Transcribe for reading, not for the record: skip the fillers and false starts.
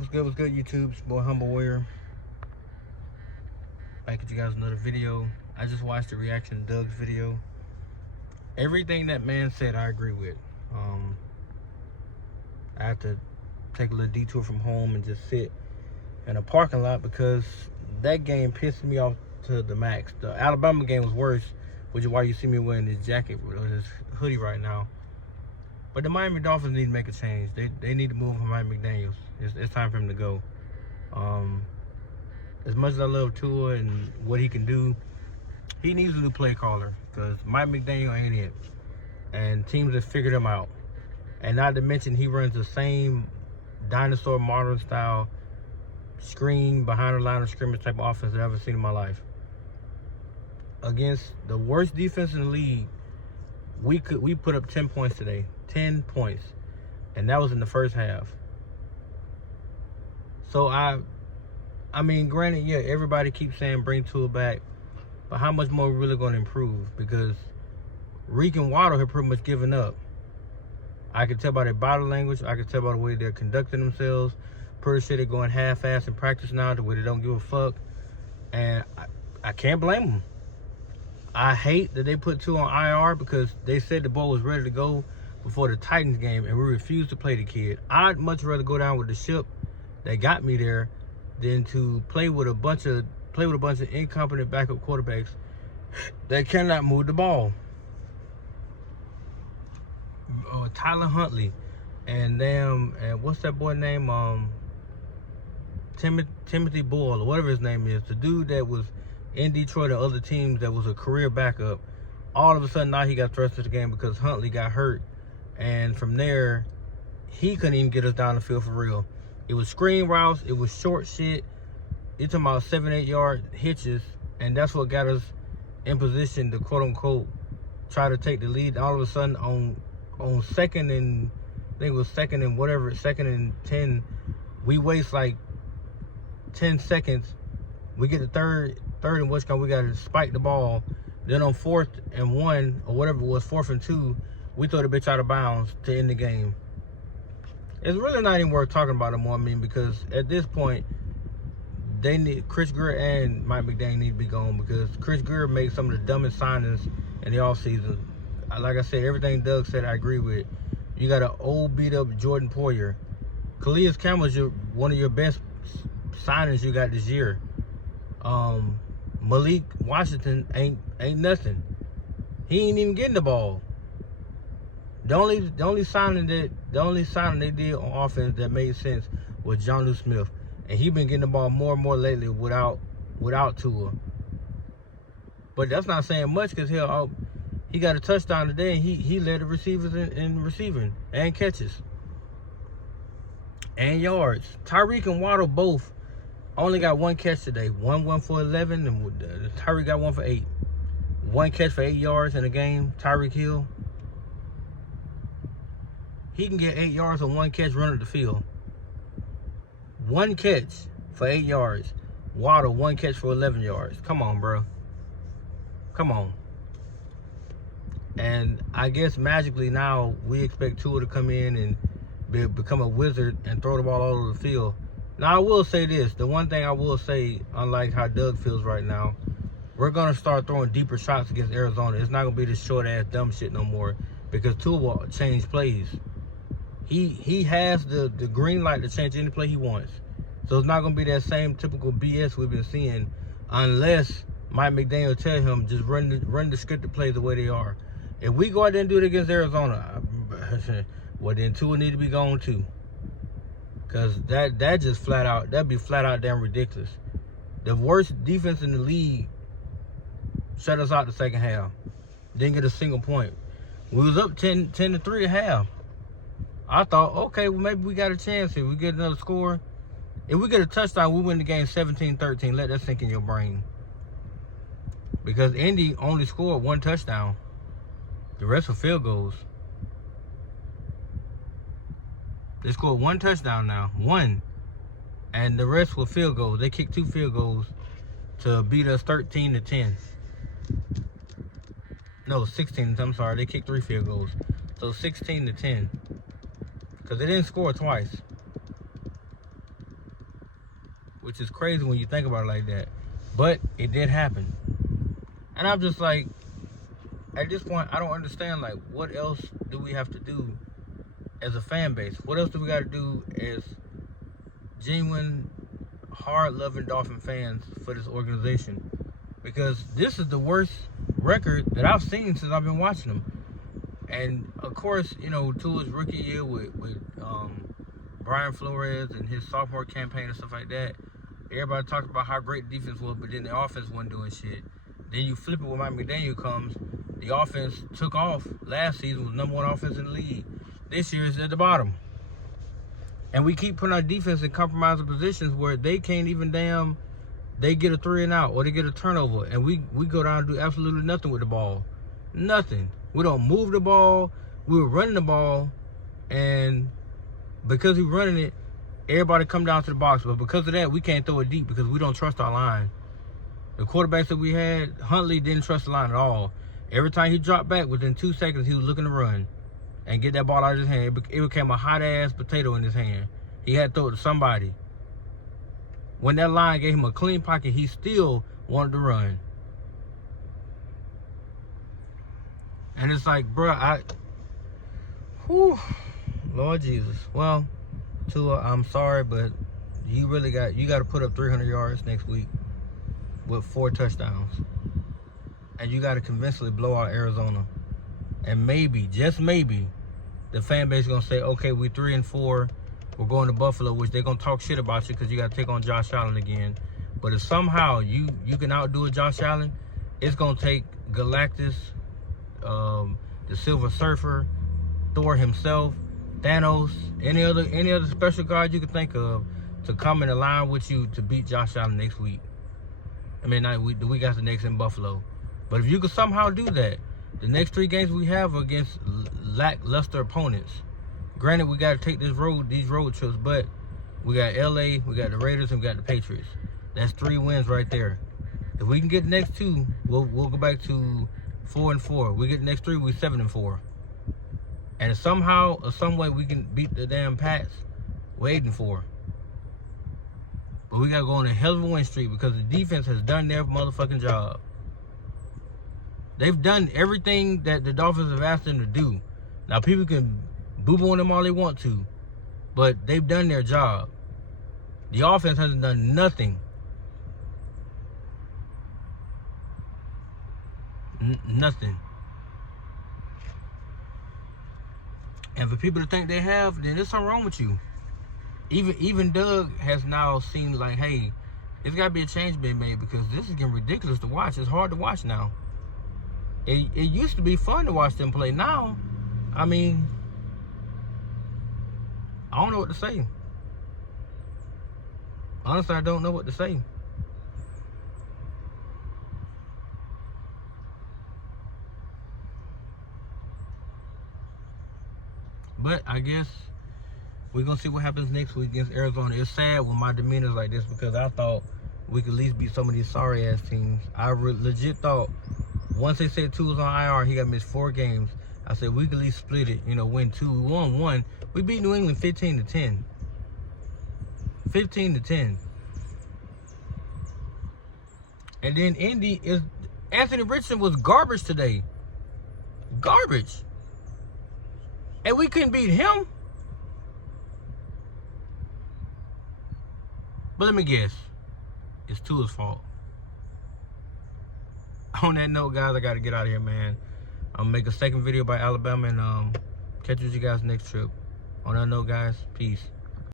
What's good, YouTube? It's your boy Humble Warrior. Back at you guys another video. I just watched the reaction to Doug's video. Everything that man said, I agree with. I have to take a little detour from home and just sit in a parking lot because that game pissed me off to the max. The Alabama game was worse, which is why you see me wearing this jacket or this hoodie right now. But the Miami Dolphins need to make a change. They need to move from Mike McDaniels. It's time for him to go. As much as I love Tua and what he can do, he needs a new play caller because Mike McDaniel ain't it. And teams have figured him out. And not to mention, he runs the same dinosaur modern style screen behind the line of scrimmage type of offense I've ever seen in my life. Against the worst defense in the league, we put up 10 points today. 10 points. And that was in the first half. So I mean, granted, yeah, everybody keeps saying bring Tua back, but how much more are we really going to improve? Because Reek and Waddle have pretty much given up. I can tell by their body language. I can tell by the way they're conducting themselves. Pretty sure they're going half-assed in practice now, the way they don't give a fuck. And I can't blame them. I hate that they put Tua on IR because they said the ball was ready to go before the Titans game, and we refused to play the kid. I'd much rather go down with the ship that got me there than to play with a bunch of incompetent backup quarterbacks that cannot move the ball. Tyler Huntley and what's that boy name? Timothy Boyle or whatever his name is. The dude that was in Detroit and other teams that was a career backup. All of a sudden now he got thrust to the game because Huntley got hurt, and from there he couldn't even get us down the field for real. It was screen routes, it was short shit. You're talking about 7-8 yard hitches, and that's what got us in position to quote unquote try to take the lead. All of a sudden on second and I think it was second and 10, we waste like 10 seconds. We get the third and what's going, we got to spike the ball. Then on 4th and 1 or whatever it was, 4th and 2, we throw the bitch out of bounds to end the game. It's really not even worth talking about it more. I mean, because at this point, they need Chris Greer and Mike McDaniel need to be gone because Chris Greer made some of the dumbest signings in the offseason. Like I said, everything Doug said, I agree with. You got an old beat up Jordan Poyer. Calais Campbell's one of your best signings you got this year. Malik Washington ain't nothing. He ain't even getting the ball. The only signing they did on offense that made sense was Jonnu Smith, and he been getting the ball more and more lately without Tua. But that's not saying much because he got a touchdown today, and he led the receivers in receiving and catches and yards. Tyreek and Waddle both only got one catch today. One for 11, and Tyreek got one for 8. One catch for 8 yards in a game. Tyreek Hill. He can get 8 yards on one catch running the field. One catch for 8 yards. Waddle, one catch for 11 yards. Come on, bro. Come on. And I guess magically now we expect Tua to come in and become a wizard and throw the ball all over the field. Now, I will say this. The one thing I will say, unlike how Doug feels right now, we're going to start throwing deeper shots against Arizona. It's not going to be this short-ass dumb shit no more because Tua will change plays. He has the green light to change any play he wants. So it's not going to be that same typical BS we've been seeing unless Mike McDaniel tell him just run the scripted plays the way they are. If we go out there and do it against Arizona, well, then Tua need to be gone too. Because that just that'd be flat out damn ridiculous. The worst defense in the league shut us out the second half. Didn't get a single point. We was up 10-3 at half. I thought, okay, well, maybe we got a chance here. We get another score. If we get a touchdown, we win the game 17-13. Let that sink in your brain. Because Indy only scored one touchdown. The rest were field goals. They scored one touchdown now. One. And the rest were field goals. They kicked 2 field goals to beat us 13-10. No, 16. I'm sorry. They kicked 3 field goals. So 16-10. Because they didn't score twice. which is crazy when you think about it like that. But it did happen. And I'm just like, at this point, I don't understand, like, what else do we have to do as a fan base? What else do we got to do as genuine, hard-loving Dolphin fans for this organization? Because this is the worst record that I've seen since I've been watching them. And, of course, you know, Tua's rookie year with Brian Flores and his sophomore campaign and stuff like that, everybody talked about how great the defense was, but then the offense wasn't doing shit. Then you flip it when Mike McDaniel comes. The offense took off. Last season was #1 offense in the league. This year is at the bottom. And we keep putting our defense in compromising positions where they can't even they get a 3 and out or they get a turnover. And we go down and do absolutely nothing with the ball. Nothing. We don't move the ball. We were running the ball. And because we're running it, everybody come down to the box. But because of that, we can't throw it deep because we don't trust our line. The quarterbacks that we had, Huntley didn't trust the line at all. Every time he dropped back, within 2 seconds, he was looking to run and get that ball out of his hand. It became a hot-ass potato in his hand. He had to throw it to somebody. When that line gave him a clean pocket, he still wanted to run. And it's like, bruh, Lord Jesus. Well, Tua, I'm sorry, but you got to put up 300 yards next week with 4 touchdowns. And you got to convincingly blow out Arizona. And maybe, just maybe, the fan base is going to say, okay, we're 3-4. We're going to Buffalo, which they're going to talk shit about you because you got to take on Josh Allen again. But if somehow you can outdo a Josh Allen, it's going to take Galactus, the Silver Surfer, Thor himself, Thanos, any other special guard you can think of to come and align with you to beat Josh Allen next week. I mean, the week after next in Buffalo. But if you could somehow do that, the next 3 games we have are against lackluster opponents. Granted, we got to take these road trips, but we got LA, we got the Raiders, and we got the Patriots. That's 3 wins right there. If we can get the next 2, we'll go back to 4-4. We get the next 3, we're 7-4. And somehow or some way we can beat the damn Pats, we're 8-4. But we got to go on a hell of a win streak because the defense has done their motherfucking job. They've done everything that the Dolphins have asked them to do. Now, people can boo-boo on them all they want to, but they've done their job. The offense hasn't done nothing. Nothing. And for people to think they have, then there's something wrong with you. Even Doug has now seen like, hey, it's got to be a change being made because this is getting ridiculous to watch. It's hard to watch now. It used to be fun to watch them play. Now, I mean, I don't know what to say. Honestly, I don't know what to say. But I guess we're going to see what happens next week against Arizona. It's sad when my demeanor is like this because I thought we could at least beat some of these sorry-ass teams. I legit thought once they said Tua was on IR, he got missed 4 games. I said we could at least split it, win 2. We won 1. We beat New England 15-10. 15-10. And then Anthony Richardson was garbage today. Garbage. And we couldn't beat him. But let me guess. It's Tua's fault. On that note, guys, I got to get out of here, man. I'm going to make a second video about Alabama and catch you guys next trip. On that note, guys, peace.